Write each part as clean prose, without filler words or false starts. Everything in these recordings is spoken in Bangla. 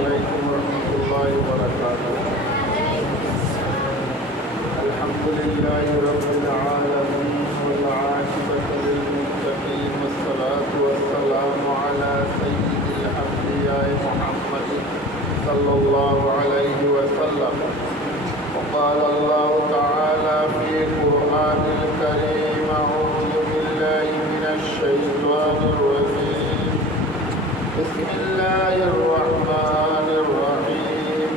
عليكم ورحمة الله وبركاته. الحمد لله رب العالمين والعاقبة للمتقين والصلاة والسلام على سيد الأنبياء محمد صلى الله عليه وسلم. وقال الله تعالى في القرآن الكريم: أعوذ بالله من الشيطان الرجيم. بسم الله الرحمن الرحيم.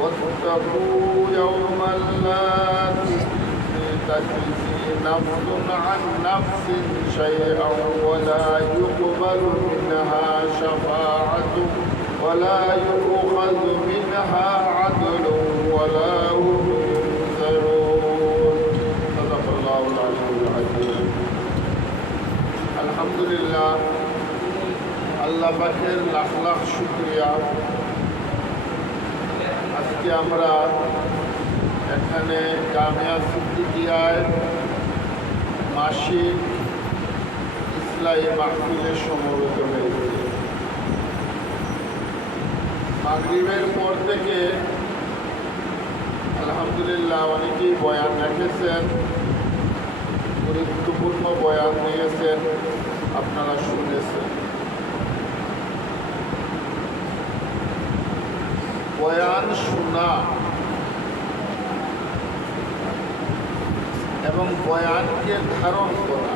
واتقوا يوما لا تجزي نفس عن نفس شيئا ولا يقبل منها شفاعة ولا يؤخذ منها عدل ولا هم ينذرون. صدق الله العلي العظيم. الحمد لله, আল্লাহ পাকের লাখ লাখ শুকরিয়া। আজকে আমরা এখানে জামিয়া সিদ্দিকিয়ায় মাসিক ইসলাহি মাহফিলে সমবেত হয়েছি। মাগরিবের পর থেকে আলহামদুলিল্লাহ অনেকেই বয়ান রেখেছেন, গুরুত্বপূর্ণ বয়ান দিয়েছেন, আপনারা শুনেছেন। বয়ান শোনা এবং বয়ানকে ধারণ করা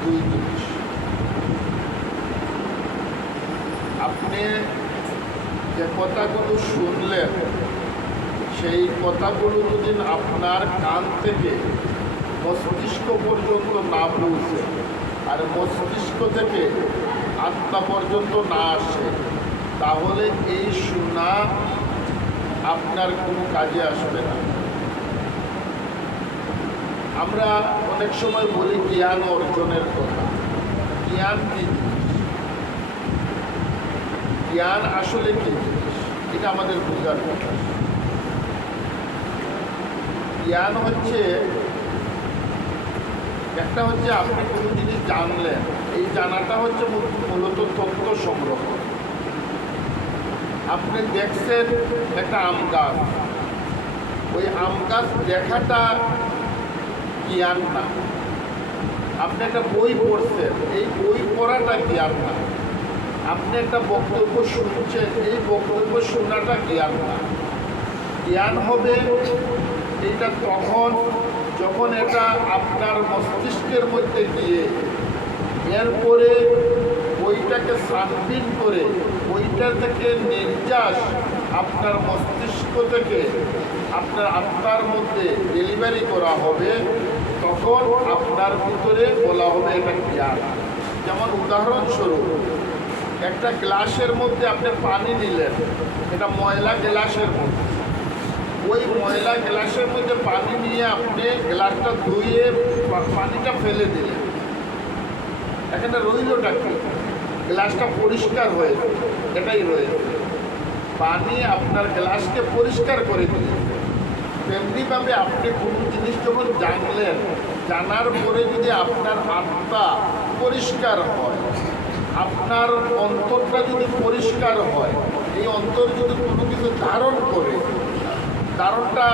দুই জিনিস। আপনি যে কথাগুলো শুনলেন সেই কথাগুলো যদি আপনার কান থেকে মস্তিষ্ক পর্যন্ত না পৌঁছে আর মস্তিষ্ক থেকে আত্মা পর্যন্ত না আসে, তাহলে এই শোনা আপনার কোনো কাজে আসবে না। আমরা অনেক সময় বলি জ্ঞান অর্জনের কথা। জ্ঞান কি জিনিস? জ্ঞান আসলে কি জিনিস এটা আমাদের বোঝার কথা। জ্ঞান হচ্ছে একটা হচ্ছে আপনি কোনো জিনিস জানলেন, এই জানাটা হচ্ছে মূলত তথ্য সংগ্রহ। আপনি দেখছেন একটা আম গাছ, ওই আম গাছ দেখাটা জ্ঞান না। আপনি একটা বই পড়ছেন, এই বই পড়াটা জ্ঞান না। আপনি একটা বক্তব্য শুনছেন, এই বক্তব্য শোনাটা জ্ঞান না। জ্ঞান হবে এইটা তখন যখন এটা আপনার মস্তিষ্কের মধ্যে গিয়ে এরপরে ওইটাকে ছানবিন করে ওইটা থেকে নির্যাস আপনার মস্তিষ্ক থেকে আপনার আত্মার মধ্যে ডেলিভারি করা হবে, তখন আপনার ভিতরে বলা হবে এটা জ্ঞান। যেমন উদাহরণস্বরূপ, একটা গ্লাসের মধ্যে আপনি পানি নিলেন, এটা ময়লা গ্লাসের মধ্যে, ওই ময়লা গ্লাসের মধ্যে পানি নিয়ে আপনি গ্লাসটা ধুয়ে পানিটা ফেলে দিলেন, এখানে রইলটা কি? গ্লাসটা পরিষ্কার হয়েছে, এটাই রয়েছে। পানি আপনার গ্লাসকে পরিষ্কার করে দিলেন। তেমনিভাবে আপনি কোনো জিনিস যখন জানলেন, জানার পরে যদি আপনার আত্মা পরিষ্কার হয়, আপনার অন্তরটা যদি পরিষ্কার হয়, এই অন্তর যদি কোনো কিছু ধারণ করে, ধারণটা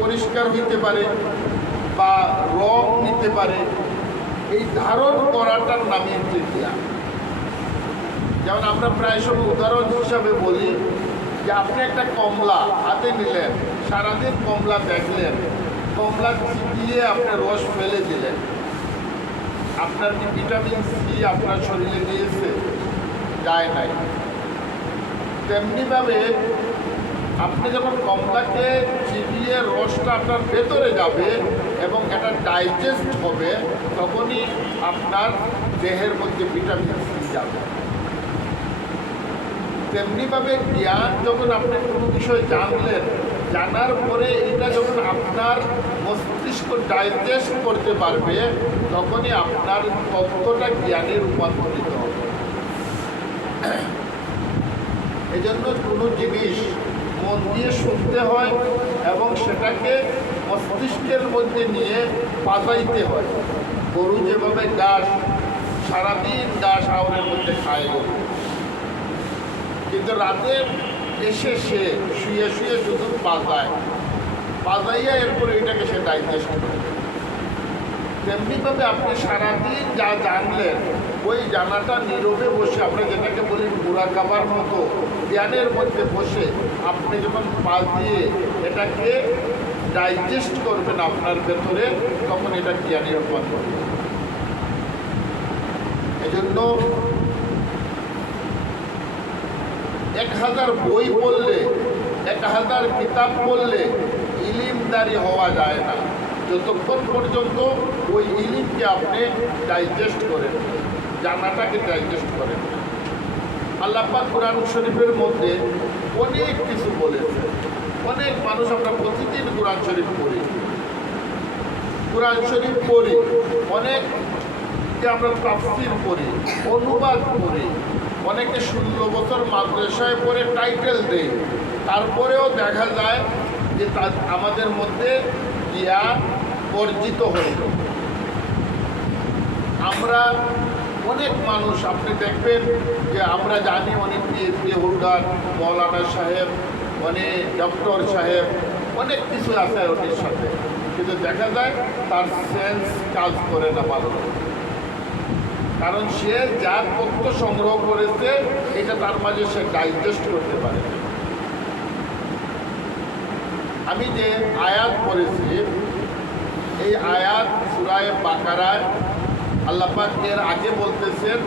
পরিষ্কার হইতে পারে বা রং নিতে পারে, এই ধারণ করাটার নামই হচ্ছে জ্ঞান। যেমন আমরা প্রায় সময় উদাহরণ হিসাবে বলি যে আপনি একটা কমলা হাতে নিলেন, সারাদিন কমলা দেখলেন, কমলা চিবিয়ে আপনি রস ফেলে দিলেন, আপনার কি ভিটামিন সি আপনার শরীরে দিয়েছে? যায় নাই। তেমনিভাবে আপনি যখন কমলাকে চিবিয়ে রসটা আপনার ভেতরে যাবে এবং এটা ডাইজেস্ট হবে, তখনই আপনার দেহের মধ্যে ভিটামিন সি যাবে। তেমনিভাবে জ্ঞান যখন আপনি কোনো বিষয় জানলেন, জানার পরে এটা যখন আপনার মস্তিষ্ক ডাইজেস্ট করতে পারবে, তখনই আপনার তত্ত্বটা জ্ঞানে রূপান্তরিত হবে। এই জন্য কোনো জিনিস মন দিয়ে শুনতে হয় এবং সেটাকে মস্তিষ্কের মধ্যে নিয়ে পাতাইতে হয়। গরু যেভাবে ঘাস সারাদিন ঘাস আওড়ের মধ্যে খায়, গরু কিন্তু রাতে এসে সে শুয়ে শুয়ে শুধু বাজাইয়া এরপরে এটাকে সে ডাইজেস্ট করে। তেমনিভাবে আপনি সারাদিন যা জানলেন ওই জানাটা নীরবে বসে, আমরা যেটাকে বলি ঘোরা খাবার মতো জ্ঞানের মধ্যে বসে আপনি যখন পাশ দিয়ে এটাকে ডাইজেস্ট করবেন আপনার ভেতরে, তখন এটা জ্ঞানে রূপান্তর হবে। এজন্য 1000 বই পড়লে, 1000 কিতাব পড়লে ইলিমদারি হওয়া যায় না, যতক্ষণ পর্যন্ত ওই ইলিমকে আপনি ডাইজেস্ট করেন, জানাটাকে ডাইজেস্ট করেন। আল্লাহ পাক কোরআন শরীফের মধ্যে অনেক কিছু বলেছে। অনেক মানুষ, আমরা প্রতিদিন কোরআন শরীফ পড়ি, অনেককে আমরা তাফসীর পড়ি, অনুবাদ পড়ি, অনেকে 16 বছর মাদ্রাসায় পড়ে টাইটেল দেয়, তারপরেও দেখা যায় যে আমাদের মধ্যে জ্ঞান অর্জিত হইল। আমরা অনেক মানুষ, আপনি দেখবেন যে আমরা জানি অনেক পিএইচডি হোল্ডার, মৌলানা সাহেব, অনেক ডক্টর সাহেব, অনেক কিছু আছে ওটির সাথে, কিন্তু দেখা যায় তার সেন্স কাজ করে না ভালো, কারণ সে যার তথ্য সংগ্রহ করেছে এটা তার মাঝে সে ডাইজেস্ট করতে পারে। আমি যে আয়াত পড়েছি, এই আয়াত সূরা বাকারায় আল্লাহ পাক এর আগে বলতেছেন,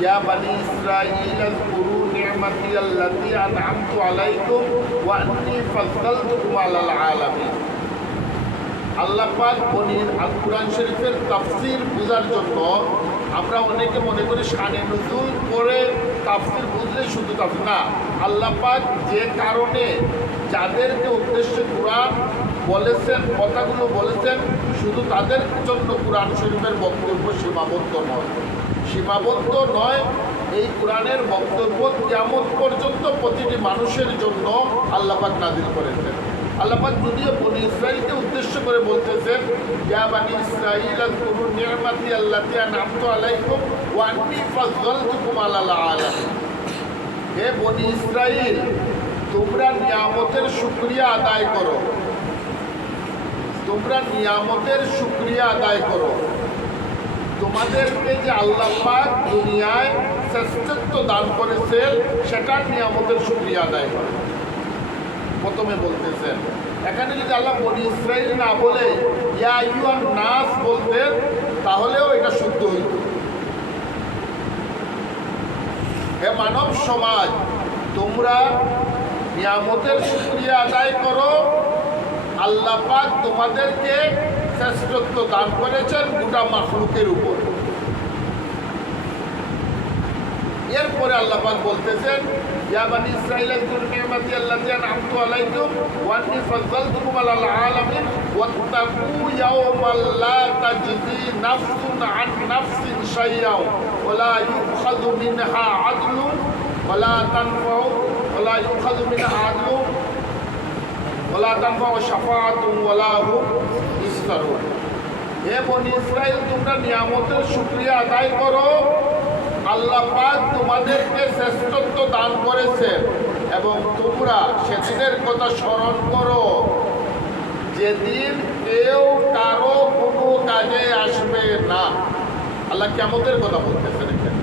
ইয়া বানি ইসরাঈল আযকুরু নি'মাতি আল্লাতী আন'আমতু আলাইকুম ওয়া আন্নী ফাদ্দালতুকুম আলাল আলামিন। আল্লাহ পাক আল কুরআন শরীফের তাফসীর বোঝার জন্য আমরা অনেকে মনে করি শানে নুজুল করে তাফসীর বুঝলে শুধু তাফসীর না, আল্লাহ পাক যে কারণে যাদেরকে উদ্দেশ্যে কোরআন বলেছেন, কথাগুলো বলেছেন, শুধু তাদের জন্য কোরআন শরীফের বক্তব্য সীমাবদ্ধ নয়। এই কোরআনের বক্তব্য কিয়ামত পর্যন্ত প্রতিটি মানুষের জন্য আল্লাহ পাক নাযিল করেছেন। আল্লাহ পাক যদিও বনি ইসরাঈলকে উদ্দেশ্য করে বলতেছেন, ইয়া বানি ইসরাঈল আযকুরু নি'মাতি আল্লাতী আন'আমতু আলাইকুম ওয়া আন্নী ফাদ্দালতুকুম আলাল আলামিন। হে বনি ইসরাঈল, তোমরা নিয়ামতের শুকরিয়া আদায় করো, তোমরা নিয়ামতের শুকরিয়া আদায় করো। তোমাদেরকে যে আল্লাহ পাক দুনিয়ায় শ্রেষ্ঠত্ব দান করেছেন, সেটার নিয়ামতের শুকরিয়া আদায় করো। প্রথমে বলতেছেন, এখানে যদি আল্লাহ বনি ইসরাঈল না বলে ইয়া আইয়ুহান নাস বলতেন, তাহলেও এটা শুদ্ধ হইত। হে মানব সমাজ, তোমরা নিয়ামতের শুকরিয়া আদায় করো, আল্লাহ পাক তোমাদেরকে শ্রেষ্ঠত্ব দান করেছেন গোটা মাখলুকের উপর। এরপরে আল্লাহ পাক বলতেছেন, ইয়া বানি ইসরাঈল আযকুরু নি'মাতি আল্লাতী আন'আমতু আলাইকুম ওয়া আন্নী ফাদ্দালতুকুম আলাল আলামিন ওয়াত্তাকু ইয়াওমান লা তাজজি নাফসুন আন নাফসিন শাইআন ওয়া লা ইউখাযু মিনহা আদলুন ওয়া লা তানফাউ ওয়া লা ইউখাযু মিনহা আদলুন ওয়া লা তানফাউ শাফাআতুন ওয়া লা হুম ইসতারুন। হে বনি ইসরাঈল, তোমরা নিয়ামতের শুকরিয়া আদায় করো, আল্লাহ পাক তোমাদেরকে শ্রেষ্ঠত্ব দান করেছেন, এবং তোমরা সেদিনের কথা স্মরণ করো যেদিন কেউ কারো কোনো কাজে আসবে না। আল্লাহ কিয়ামতের কথা বলতেছেন এখানে,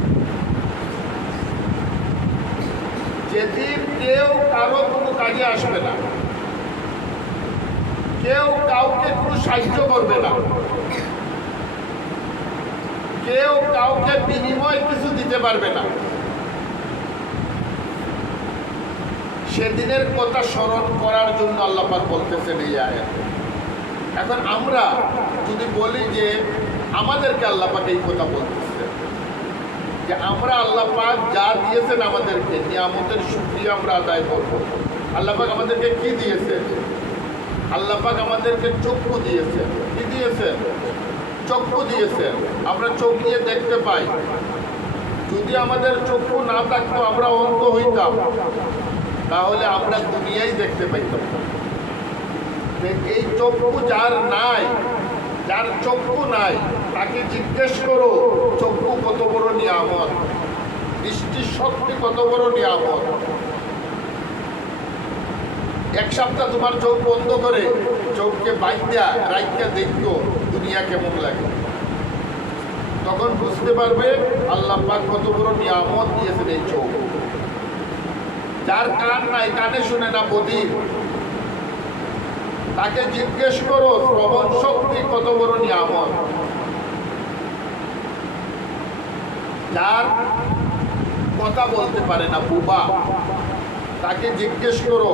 যেদিন কেউ কারো কোনো কাজে আসবে না, কেউ কাউকে কোনো সাহায্য করবে না, কেউ কাউকে বিনিময় কিছু দিতে পারবে না। সেদিনের কথা স্মরণ করার জন্য আল্লাহ পাক বলতেছেন এই আয়াত। এখন আমরা যদি বলি যে আমাদেরকে আল্লাহ পাক এই কথা বলতেছে যে আমরা আল্লাহ পাক যা দিয়েছেন আমাদেরকে নিয়ামতের শুকরিয়া আমরা আদায় করব। আল্লাহ পাক আমাদেরকে কি দিয়েছেন? আল্লাহ পাক আমাদেরকে চক্ষু দিয়েছেন। কি দিয়েছেন? চক্ষু দিয়েছেন। আমরা চোখ দিয়ে দেখতে পাই। যদি আমাদের চক্ষু না থাকতো, আমরা অন্ধ হইতাম, তাহলে আমরা দুনিয়ায় দেখতে পাইতাম। এই চক্ষু যার নাই, যার চক্ষু নাই, তাকে জিজ্ঞেস করো চক্ষু কত বড় নিয়ামত। দৃষ্টির শক্তি কত বড় নিয়ামত। এক সপ্তাহ তোমার চোখ বন্ধ করে চোখকে বাইন্দা রাইখা দেখতো দুনিয়া কেমন লাগে, তখন বুঝতে পারবে আল্লাহ পাক কত বড় নিয়ামত দিয়েছেন এই চোখ। যার কান নাই, কানে শুনে না বধির, তাকে জিজ্ঞেস করো শ্রবণ শক্তি কত বড় নিয়ামত। যার কথা বলতে পারে না, বুবা, তাকে জিজ্ঞেস করো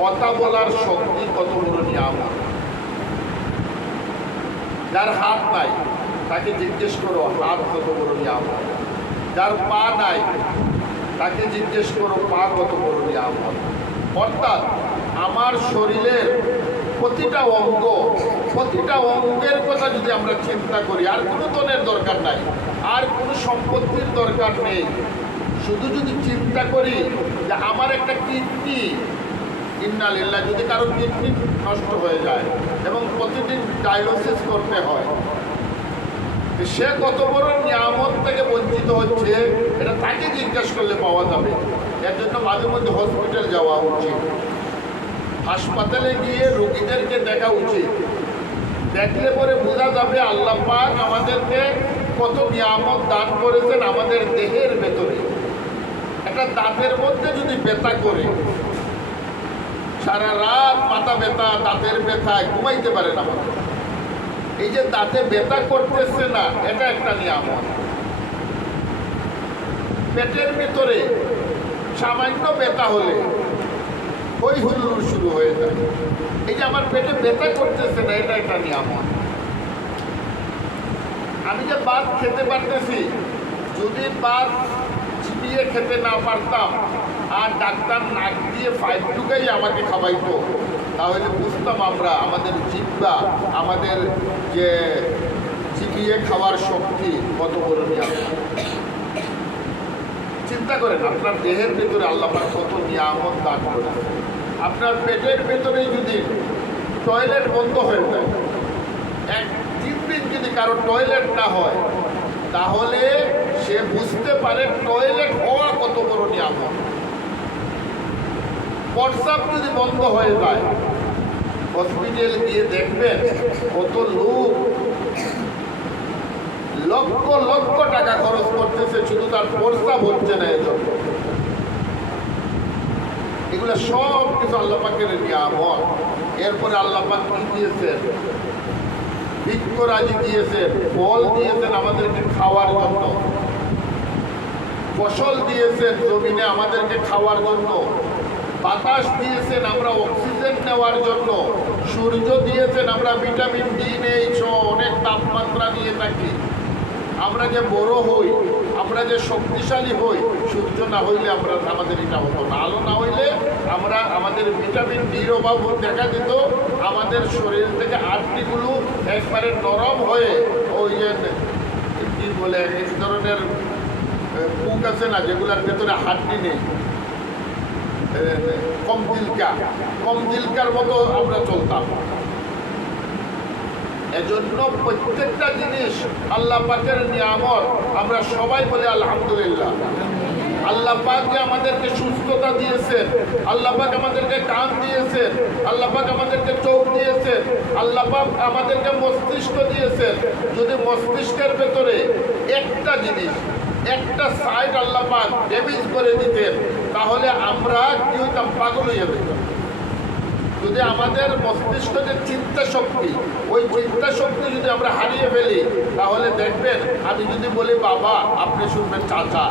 কথা বলার শক্তি কত বড় নিয়ামত। যার হাত নাই, তাকে জিজ্ঞেস করো হাত কত বড় নিয়ামত। যার পা নাই, তাকে জিজ্ঞেস করো পা কত বড় নিয়ামত। অর্থাৎ আমার শরীরের প্রতিটা অঙ্গের কথা যদি আমরা চিন্তা করি, আর কোনো ধনের দরকার নাই, আর কোনো সম্পত্তির দরকার নেই, শুধু যদি চিন্তা করি যে আমার একটা কিডনি, ইন্নালিল্লাহ, যদি কারো কিডনি নষ্ট হয়ে যায় এবং প্রতিদিন ডায়ালিসিস করতে হয়, সে কত বড় নিয়ামত থেকে বঞ্চিত হচ্ছে, এটা তাকে জিজ্ঞেস করলে পাওয়া যাবে। এর জন্য মাঝে মধ্যে হসপিটাল যাওয়া উচিত, হাসপাতালে গিয়ে রোগীদেরকে দেখা উচিত। দেখলে পরে বোঝা যাবে আল্লাহ পাক আমাদেরকে কত নিয়ামত দান করেছেন আমাদের দেহের ভেতরে। একটা দাঁতের মধ্যে যদি ব্যথা করে, সারা রাত মাথা ব্যথা, দাঁতের ব্যথা, ঘুমাইতে পারে না মানুষ, এই যে দাঁতে ব্যথা করতেছে না, এটা একটা নিয়ামত। পেটের ভিতরে সামান্য ব্যথা হলে ওই হুল্লোড় শুরু হয়ে যায়, এই যে আমার পেটে ব্যথা করতেছে না, এটা একটা নিয়ামত। আমি যে ভাত খেতে পারতেছি, যদি ভাত চিবিয়ে খেতে না পারতাম আর ডাক্তার নাক দিয়ে পাইপ ঢুকাই আমাকে খাওয়াইতো, তাহলে বুঝতাম আমরা আমাদের জিহ্বা, আমাদের যে চিবিয়ে খাওয়ার শক্তি কত বড় নিয়ামত। চিন্তা করেন আপনার দেহের ভেতরে আল্লাহ পাক কত নিয়ামত দান করে। আপনার পেটের ভেতরে যদি টয়লেট বন্ধ হয়ে যায়, 1-3 দিন যদি কারো টয়লেট না হয়, তাহলে সে বুঝতে পারে টয়লেট হওয়া কত বড় নিয়ামত। প্রস্রাব যদি বন্ধ হয়ে যায়, হসপিটাল গিয়ে দেখবেন কত লোক লক্ষ লক্ষ টাকা খরচ করতেছে, শুধু তার প্রস্রাব হচ্ছে না। এজন্য এগুলো সব কিছু আল্লাহ পাকের নিয়ামত। এরপরে আল্লাহ পাক কি দিয়েছেন? বৃক্ষরাজি দিয়েছেন, ফল দিয়েছেন আমাদেরকে খাওয়ার জন্য, ফসল দিয়েছেন জমিনে আমাদেরকে খাওয়ার জন্য, বাতাস দিয়েছেন আমরা অক্সিজেন নেওয়ার জন্য, সূর্য দিয়েছেন আমরা ভিটামিন ডি নেই, অনেক তাপমাত্রা নিয়ে থাকি। আমরা যে বড় হই, আমরা যে শক্তিশালী হই, সূর্য না হইলে আমাদের এটা হতো না। আলো না হইলে আমাদের ভিটামিন ডির অভাব দেখা দিত, আমাদের শরীর থেকে আটটিগুলো একবারে নরম হয়ে ওই যে কি বলে এক ধরনের পুক আছে না, যেগুলোর ভেতরে হাড্ডি নেই, কমদিলকার মতো আমরা চলতাম। এজন্য প্রত্যেকটা জিনিস আল্লাহ পাকের নিয়ামত। আমরা সবাই বলি আলহামদুলিল্লাহ। আল্লাহ পাক যে আমাদেরকে সুস্থতা দিয়েছেন, আল্লাহ পাক আমাদেরকে কান দিয়েছেন, আল্লাহ পাক আমাদেরকে চোখ দিয়েছেন, আল্লাহ পাক আমাদেরকে মস্তিষ্ক দিয়েছেন। যদি মস্তিষ্কের ভেতরে একটা জিনিস, একটা সাইড আল্লাহ পাক ড্যামেজ করে দিতেন, তাহলে আমরা কি হইতাম? পাগল হয়ে যেতাম। যদি আমাদের মস্তিষ্ক যে চিন্তা শক্তি, ওই চিন্তা শক্তি যদি আমরা হারিয়ে ফেলি, তাহলে দেখবেন আমি যদি বলি বাবা, আপনি শুনবেন চাচা।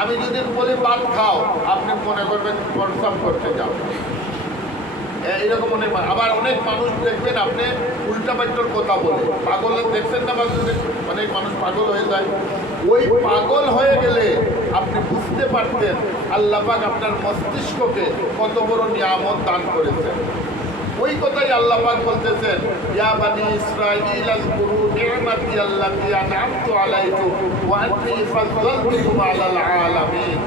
আমি যদি বলি ভাত খাও, আপনি মনে করবেন কনসার্ভ করতে যাও। এইরকম অনেক, আবার অনেক মানুষ দেখবেন আপনি উল্টা পাল্টার কথা বলে পাগলের, দেখছেন না? অনেক মানুষ পাগল হয়ে যায়। ওই পাগল হয়ে গেলে আপনি বুঝতে পারতেন আল্লাহ পাক আপনার মস্তিষ্ককে কত বড় নিয়ামত দান করেছেন। ওই কথাই আল্লাহ পাক বলতেছেন, ইয়া বানি ইসরাঈল আযকুরু নি'মাতি আল্লাতী আন'আমতু আলাইকুম ওয়া আন্নী ফাদ্দালতুকুম আলাল আলামিন।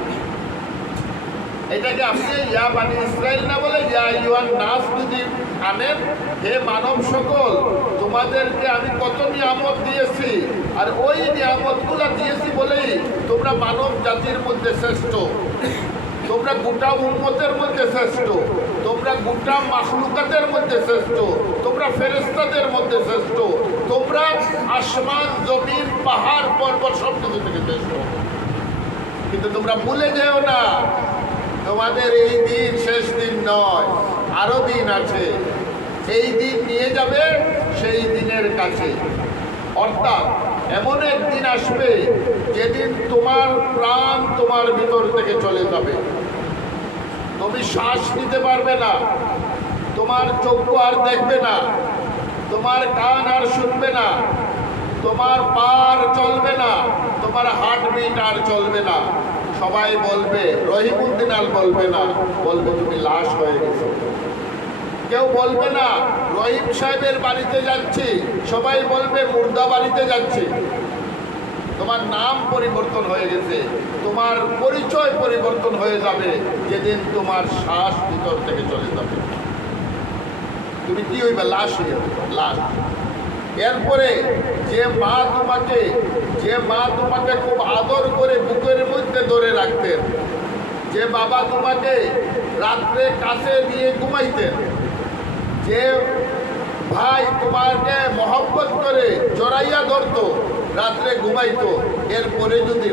এটাকে আপনি ইয়া বানি ইসরাইল না বলে ইয়া ইউয়ান নাস যদি আনেন, হে মানব সকল, তোমাদেরকে আমি কত নিয়ামত দিয়েছি, আর ওই নিয়ামতগুলো দিয়েছি বলেই তোমরা মানব জাতির মধ্যে শ্রেষ্ঠ, তোমরা গোটা উম্মতের মধ্যে শ্রেষ্ঠ, তোমরা গোটা মাখলুকাতের মধ্যে শ্রেষ্ঠ, তোমরা ফেরেশতাদের মধ্যে শ্রেষ্ঠ, তোমরা আসমান জমিন পাহাড় পর্বত সব কিছু থেকে শ্রেষ্ঠ। কিন্তু তোমরা ভুলে যেও না, তোমাদের এই দিন শেষ দিন নয়, আরো দিন আছে। এই দিন নিয়ে যাবে সেই দিনের কাছে। অর্থাৎ এমন একদিন আসবে যেদিন তোমার প্রাণ তোমার ভিতর থেকে চলে যাবে, তুমি শ্বাস নিতে পারবে না, তোমার চোখ আর দেখবে না, তোমার কান আর শুনবে না, তোমার পা আর চলবে না, তোমার হার্টবিট আর চলবে না। সবাই বলবে, রহিমউদ্দিন আল বলবে না, বলবে তুমি লাশ হয়ে গেছো। কেউ বলবে না রহিম সাহেবের বাড়িতে যাচ্ছি, সবাই বলবে মুর্দা বাড়িতে যাচ্ছি। তোমার নাম পরিবর্তন হয়ে গেছে, তোমার পরিচয় পরিবর্তন হয়ে যাবে যেদিন তোমার শ্বাস ভিতর থেকে চলে যাবে। তুমি কি হইবে? লাশ হয়ে যাবে, লাশ। এরপরে যে মা তোমাকে খুব আদর করে বুকের মধ্যে ধরে রাখতেন, যে বাবা তোমাকে রাত্রে কাছে নিয়ে ঘুমাইতেন, যে ভাই তোমাকে মহব্বত করে জড়াইয়া ধরতো, রাত্রে ঘুমাইতো, এরপরে যদি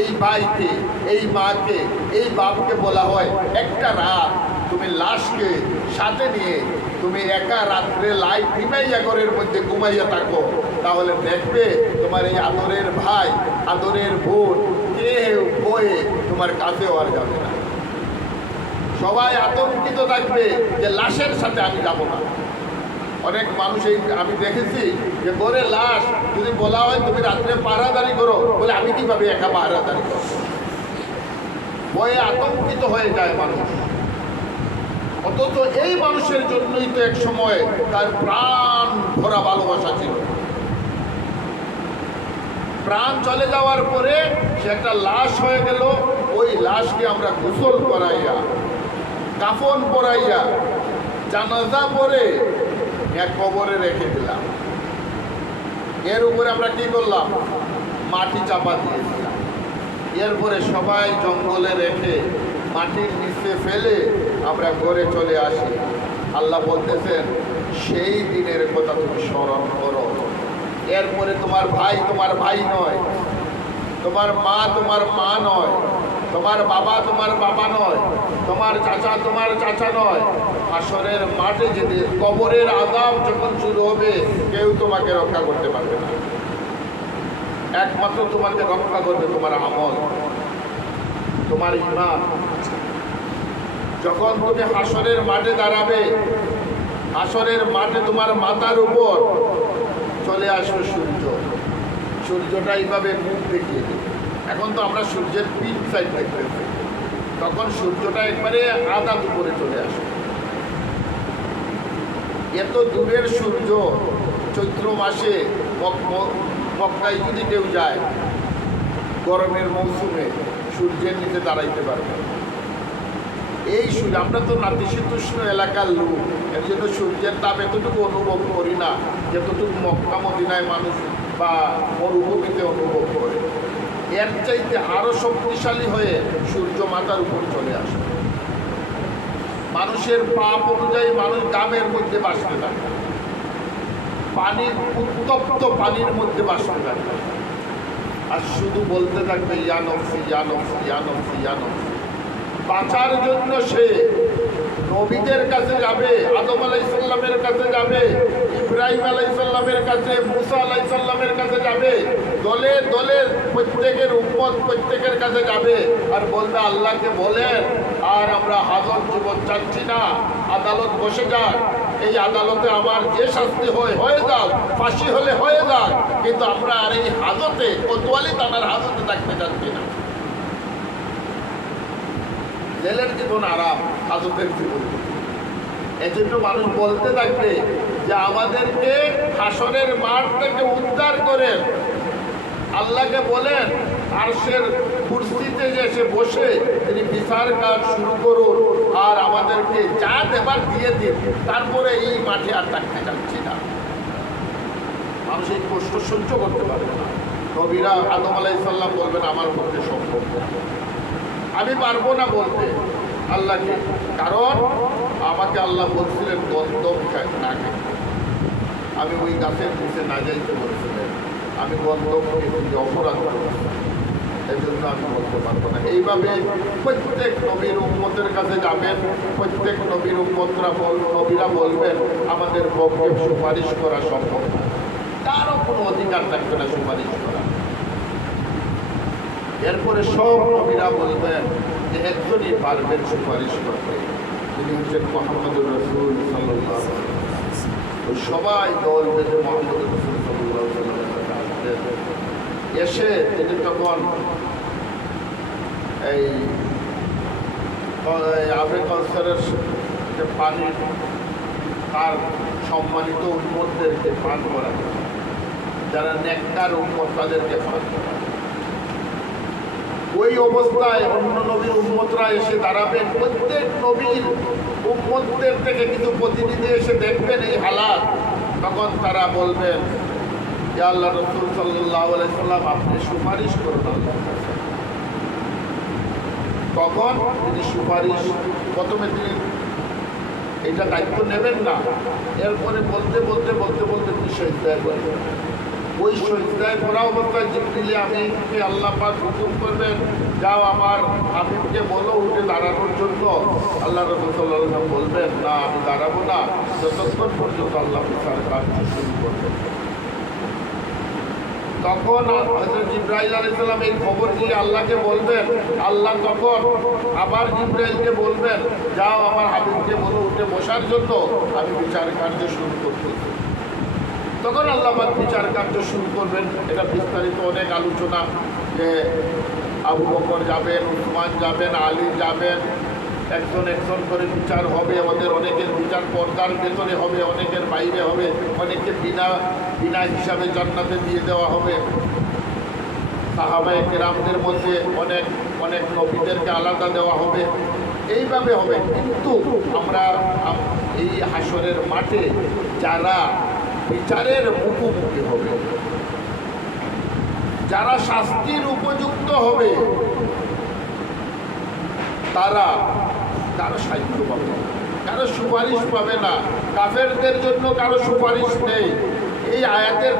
এই ভাইকে, এই মাকে, এই বাপকে বলা হয় একটা রাত তুমি লাশকে সাথে নিয়ে তুমি একা রাত্রে লাইট নিভাইয়া ঘরের মধ্যে ঘুমাইয়া থাকো, তাহলে দেখবে তোমার এই আদরের ভাই, আদরের বোন কেউ বয়ে তোমার কাছেও আর যাবে না। সবাই আতঙ্কিত থাকবে যে লাশের সাথে আমি যাব না। অনেক মানুষ এই আমি দেখেছি যে ঘরে লাশ যদি বলা হয় তুমি রাত্রে পাহারাদারি করো, বলে আমি কিভাবে একা পাহারাদারি করো, ভয়ে আতঙ্কিত হয়ে যায় মানুষ। অথচ এই মানুষের জন্যই তো এক সময় তার প্রাণ ভরা ভালোবাসা ছিল। প্রাণ চলে যাওয়ার পরে সে একটা লাশ হয়ে গেল, ওই লাশকে আমরা গোসল করাইয়া, কাফন পরাইয়া, জানাজা পরে এক কবরে রেখে দিলাম। এর উপরে আমরা কি করলাম? মাটি চাপা দিয়েছিলাম। এরপরে সবাই জঙ্গলে রেখে মাটির নিচে ফেলে আমরা ঘরে চলে আসি। আল্লাহ বলতেছেন সেই দিনের কথা তুমি স্মরণ করো। এরপরে তোমার ভাই তোমার ভাই নয়, তোমার মা নয়, তোমার বাবা নয়, তোমার চাচা নয়। হাসরের মাঠে যেতে কবরের আযাব যখন শুরু হবে, কেউ তোমাকে রক্ষা করতে পারবে না। একমাত্র তোমাকে রক্ষা করবে তোমার আমল, তোমার ঈমান। যখন তুমি হাসরের মাঠে দাঁড়াবে, হাসরের মাঠে তোমার মাথার উপর চলে আসবে সূর্য। সূর্যটা এইভাবে মুখ দেখিয়ে দেবে। এখন তো আমরা সূর্যের পিঠ সাইড দেখতেছি, তখন সূর্যটা একবারে আধা উপরে চলে আসবে। এত দূরের সূর্য চৈত্র মাসে মক্কায় যদি কেউ যায়, গরমের মৌসুমে সূর্যের নিচে দাঁড়াইতে পারবে। এই সূর্য, আমরা তো নাতিশীতোষ্ণ এলাকার লোক, এর জন্য সূর্যের তাপ এতটুকু অনুভব করি না যতটুকু মক্কা মদিনায় মানুষ বা মরুভূমিতে অনুভব করে। এর চাইতে আরো শক্তিশালী হয়ে সূর্য মাথার উপর চলে আসে। মানুষের পাপ অনুযায়ী মানুষ গামের মধ্যে বাঁচতে থাকে, পানির উত্তপ্ত পানির মধ্যে বাঁচতে থাকে, আর শুধু বলতে থাকবে ইয়া নফসি ইয়া নফসি ইয়া নফসি ইয়া নফসি। বাঁচার জন্য সে নবীদের কাছে যাবে, আদম আলাইহিস সালামের কাছে যাবে, ইব্রাহিম আলাইহিস সালামের কাছে, মুসা আলাইহিস সালামের কাছে যাবে, দলে দলে প্রত্যেকের উম্মত প্রত্যেকের কাছে যাবে, আর বলবে আল্লাহকে বলেন আর আমরা হাজত জীবন চাচ্ছি না, আদালত বসে যাক, এই আদালতে আমার যে শাস্তি হয়ে যাক, ফাঁসি হলে হয়ে যাক, কিন্তু আমরা আর এই হাজতে কোতোয়ালি থানার হাজতে থাকতে চাচ্ছি না। জেলের জীবন আরাম, হাজতের জীবন। এজন্য মানুষ বলতে থাকবে যে আমাদেরকে হাসরের মাঠ থেকে উদ্ধার করেন। আল্লাহকে বলেন আরশের কুর্সিতে যে এসে বসে তিনি বিচার কাজ শুরু করুন আর আমাদেরকে যা দেবার দিয়ে দিন, তারপরে এই মাঠে আর থাকতে চাচ্ছি না। মানুষ এই কষ্ট সহ্য করতে পারবে না। নবীরা আদম আলাইহিস সালাম বলবেন আমার পক্ষে সম্ভব না, আমি পারবো না বলতে আল্লাহকে, কারণ আমাকে আল্লাহ বলছিলেন গন্ধম না খেতে, আমি ওই গাছের নিচে না যাইতে বলছিলেন, আমি গন্ধম খেয়ে অপরাধ করেছি, এই জন্য আমি বলতে পারবো না। এইভাবে প্রত্যেক নবীর উম্মতের কাছে যাবেন, প্রত্যেক নবীর নবীরা বলবেন আমাদের পক্ষে সুপারিশ করা সম্ভব না, কারো কোনো অধিকার থাকবে না সুপারিশ করা। এরপরে সব নবীরা বলবেন যে একজনই পারবেন সুপারিশ করতে, তিনি হচ্ছেন মুহাম্মদুর রাসূল সাল্লাল্লাহু আলাইহি ওয়াসাল্লাম। ওই সবাই দল বেঁধে মুহাম্মদুর রাসূল সাল্লাল্লাহু আলাইহি ওয়াসাল্লামের কাছে আসতেন। এসে তিনি তখন এই আবে কাউসারের যে পানি তার সম্মানিত উম্মতদেরকে পান করান, যারা নেককার উম্মত তাদেরকে পান করান। ওই অবস্থায় অন্য নবীর উম্মতরা এসে দাঁড়াবেন, প্রত্যেক নবীর উম্মতদের থেকে কিছু প্রতিনিধি এসে দেখবেন এই হালাত, তখন তারা বলবেন যে আল্লাহ রাসূল সাল্লাল্লাহু আলাইহি সাল্লাম আপনি সুপারিশ করুন আল্লাহর কাছে। তখন তিনি সুপারিশ, প্রথমে তিনি এটা দায়িত্ব নেবেন না, এরপরে বলতে বলতে বলতে বলতে তিনি সিজদায় পড়বেন। ওই সিজদায় পড়া অবস্থায় জিবরিল আমিনকে আল্লাহ পাক হুকুম করবেন যাও আমার হাবিবকে বলো উঠে দাঁড়ানোর জন্য। আল্লাহ রাসূল সাল্লাল্লাহু আলাইহি ওয়াসাল্লাম বলবেন না আমি দাঁড়াবো না যতক্ষণ পর্যন্ত আল্লাহ বিচার কাজ শুরু করবেন। তখন হযরত জিবরাইল আলাইহিস সালাম এই খবর দিয়ে আল্লাহকে বলবেন, আল্লাহ তখন আবার জিবরাইলকে বলবেন যাও আমার হাবিবকে বলো উঠে বসার জন্য, আমি বিচার কার্য শুরু করতেছি। তখন আল্লাহ পাক বিচার কার্য শুরু করবেন। এটা বিস্তারিত অনেক আলোচনা, যে আবু বকর যাবেন, উসমান যাবেন, আলী যাবেন, একজন একজন করে বিচার হবে। আমাদের অনেকের বিচার পর্দার ভেতরে হবে, অনেকের বাইরে হবে, অনেকে বিনা হিসাবে জান্নাতে দিয়ে দেওয়া হবে। সাহাবায়ে কেরামদের মধ্যে অনেক অনেক নবীদেরকে আলাদা দেওয়া হবে, এইভাবে হবে। কিন্তু আমরা এই হাসরের মাঠে যারা বিচারের মুখোমুখি হবে, যারা শাস্তির উপযুক্ত হবে, তারা কারো সাহায্য পাবে না, কারো সুপারিশ পাবে না। কাফেরদের জন্য কারো সুপারিশ নেই। এই আয়াতের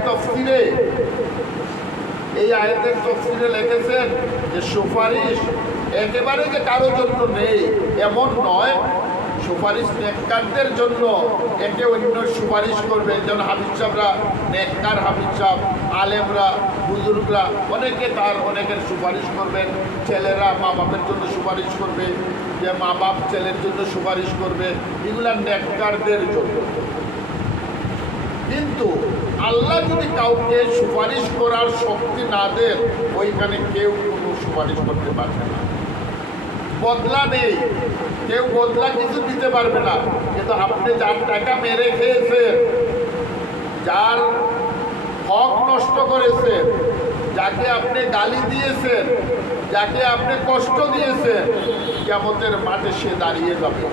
তফসিরে লিখেছেন যে সুপারিশ একেবারে যে কারো জন্য নেই এমন নয়, সুপারিশ নেককারদের জন্য একে অন্য সুপারিশ করবে। যেমন হাফিজ সাহেবরা নেককার, হাফিজ সাহেব, আলেমরা, বুজুর্গরা অনেকের সুপারিশ করবেন। ছেলেরা মা বাপের জন্য সুপারিশ করবে, যে মা বাপ ছেলের জন্য সুপারিশ করবে, এগুলা নেককারদের জন্য। কিন্তু আল্লাহ যদি কাউকে সুপারিশ করার শক্তি না দেন, ওইখানে কেউ কোনো সুপারিশ করতে পারবে না। বদলা নেই, কেউ বদলা কিছু দিতে পারবে না। কিন্তু আপনি যার টাকা মেরে খেয়েছেন, যার হক নষ্ট করেছেন, যাকে আপনি গালি দিয়েছেন, যাকে আপনি কষ্ট দিয়েছেন, কিয়ামতের মাঠে সে দাঁড়িয়ে যাবে,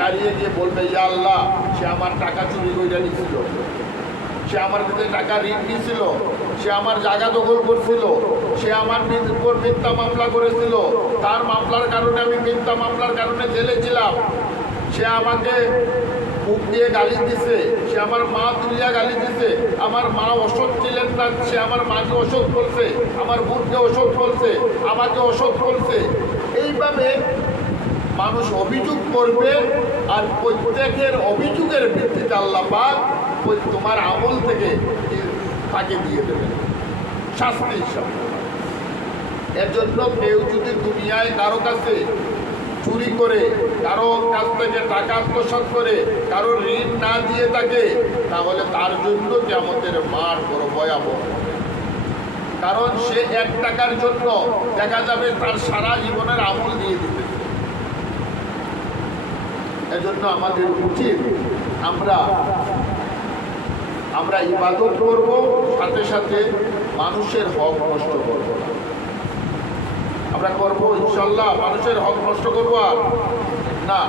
দাঁড়িয়ে গিয়ে বলবে ইয়া আল্লাহ সে আমার টাকা চুরি করে নিয়েছিল, সে আমার কাছে টাকা ঋণ নিয়েছিল, সে আমার জায়গা দখল করছিল, সে আমার উপর মিথ্যা মামলা করেছিল, তার মামলার কারণে আমি মিথ্যা মামলার কারণে জেলে ছিলাম, সে আমাকে মুখ দিয়ে গালি দিছে, সে আমার মা তুলিয়া গালি দিছে, আমার মা অসৎ ছিলেন না, সে আমার মাকে অসৎ বলছে, আমার বোনকে অসৎ বলছে, আমাকে অসৎ বলছে। এইভাবে মানুষ অভিযোগ করবে, আর প্রত্যেকের অভিযোগের ভিত্তিতে আল্লাহ পাক তোমার আমল থেকে তাকে দিয়ে দেবেন শাস্তি হিসাবে। এর জন্য কেউ যদি দুনিয়ায় কারো কাছে চুরি করে, কারো কাছ থেকে টাকা আত্মসাৎ করে, কারো ঋণ না দিয়ে থাকে, তাহলে তার জন্য কিয়ামতের মাঠ বড় ভয়াবহ। কারণ সে 1 টাকার জন্য দেখা যাবে তার সারা জীবনের আমল দিয়ে দিতে। এজন্য আমাদের উচিত আমরা ইবাদত করব, সাথে সাথে মানুষের হক নষ্ট করব না। আমরা করবো ইনশাল্লাহ? মানুষের হক নষ্ট করবো আর না।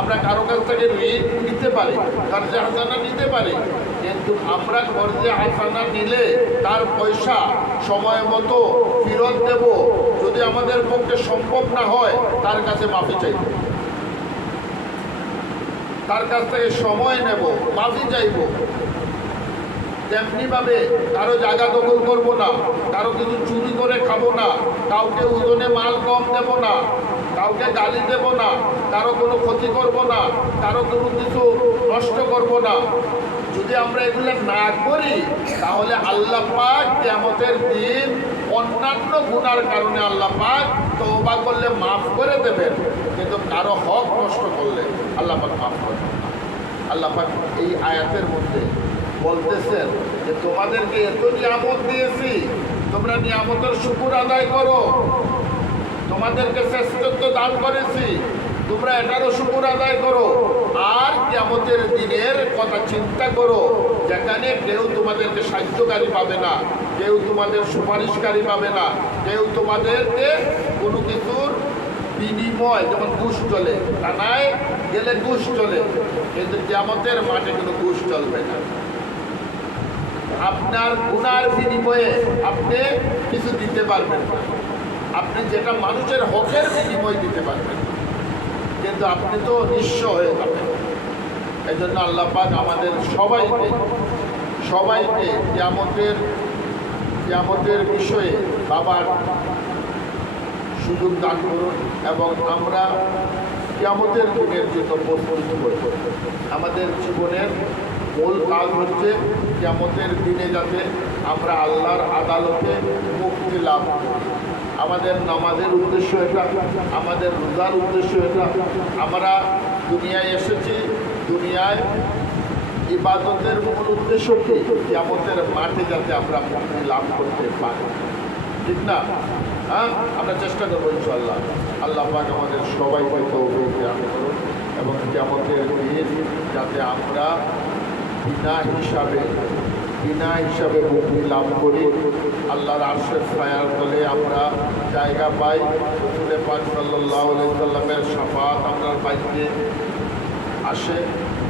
আমরা কারো কাছ থেকে ঋণ নিতে পারি, কর্জে হাসানা নিতে পারি, কিন্তু আমরা কর্জে হাসানা নিলে তার পয়সা সময় মতো ফেরত দেব। যদি আমাদের পক্ষে সম্ভব না হয়, তার কাছে মাফি চাইব, তার কাছ থেকে সময় নেব, মাফি চাইব। তেমনিভাবে কারো জায়গা দখল করব না, কারো কিছু চুরি করে খাবো না, কাউকে ওজনে মাল কম দেব না, কাউকে গালি দেব না, কারো কোনো ক্ষতি করব না, কারো কোনো কিছু নষ্ট করব না। যদি আমরা এগুলো না করি, তাহলে আল্লাহ পাক কিয়ামতের দিন অন্যান্য গুনার কারণে আল্লাহ পাক তওবা করলে মাফ করে দেবেন, কিন্তু কারো হক নষ্ট করলে আল্লাহ পাক মাফ করবেন না। আল্লাহ পাক এই আয়াতের মধ্যে বলতেছেন যে তোমাদেরকে এত নিয়ামত দিয়েছি, তোমরা নিয়ামতের শুকর আদায় করো। তোমাদেরকে শ্রেষ্ঠত্ব দান করেছি, তোমরা এটারও শুকর আদায় করো। আর কিয়ামতের দিনের কথা চিন্তা করো, যেখানে কেউ তোমাদেরকে সাহায্যকারী পাবে না, কেউ তোমাদের সুপারিশকারী পাবে না, কেউ তোমাদেরকে কোনো কিছুর বিনিময়, যেমন ঘুষ চলে, থানায় গেলে ঘুষ চলে, কিন্তু কিয়ামতের মাঠে কোনো ঘুষ চলবে না। আপনার গুনার বিনিময়ে আপনি কিছু দিতে পারবেন না, আপনি যেটা মানুষের হকের বিনিময় দিতে পারবেন, কিন্তু আপনি তো নিঃস্ব হয়ে যাবেন। এই জন্য আল্লাহ পাক আমাদের সবাইকে কিয়ামতের বিষয়ে বাবার সুযোগ দান করুন, এবং আমরা কিয়ামতের দিনের জন্য প্রস্তুতি করব। আমাদের জীবনের মূল কাজ হচ্ছে কিয়ামতের দিনে যাতে আমরা আল্লাহর আদালতে মুক্তি লাভ করি। আমাদের নামাজের উদ্দেশ্য এটা, আমাদের রোজার উদ্দেশ্য এটা। আমরা দুনিয়ায় এসেছি, দুনিয়ায় ইবাদতের মূল উদ্দেশ্য কি? কিয়ামতের মাঠে যাতে আমরা মুক্তি লাভ করতে পারি, ঠিক না? হ্যাঁ, আমরা চেষ্টা করবো ইনশাআল্লাহ। আল্লাহ পাক আমাদের সবাইকে তৌফিক দান করুন, এবং কিয়ামতের দিন যাতে আমরা বিনা হিসাবে মুক্তি লাভ করি। আল্লাহর আরশের ছায়ার তলে আমরা জায়গা পাই। রাসূল পাক সাল্লাল্লাহু আলাইহি সাল্লামের শাফাআত আমরা পাইতে আসে,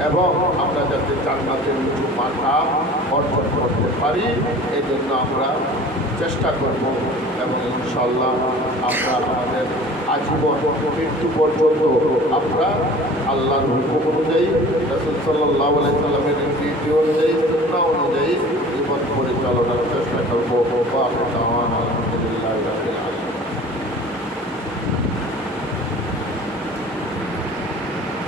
এবং আমরা যাতে জান্নাতের উঁচু মাথা অর্জন করতে পারি, এই জন্য আমরা চেষ্টা করব। এবং ইনশাআল্লাহ আমরা আমাদের আজীবন মৃত্যু পর্যন্ত আমরা আল্লাহর হুকুম অনুযায়ী, রাসূল সাল্লাল্লাহু আলাইহি সাল্লামের নীতি অনুযায়ী, সুন্নাহ অনুযায়ী জীবন পরিচালনার চেষ্টা করব।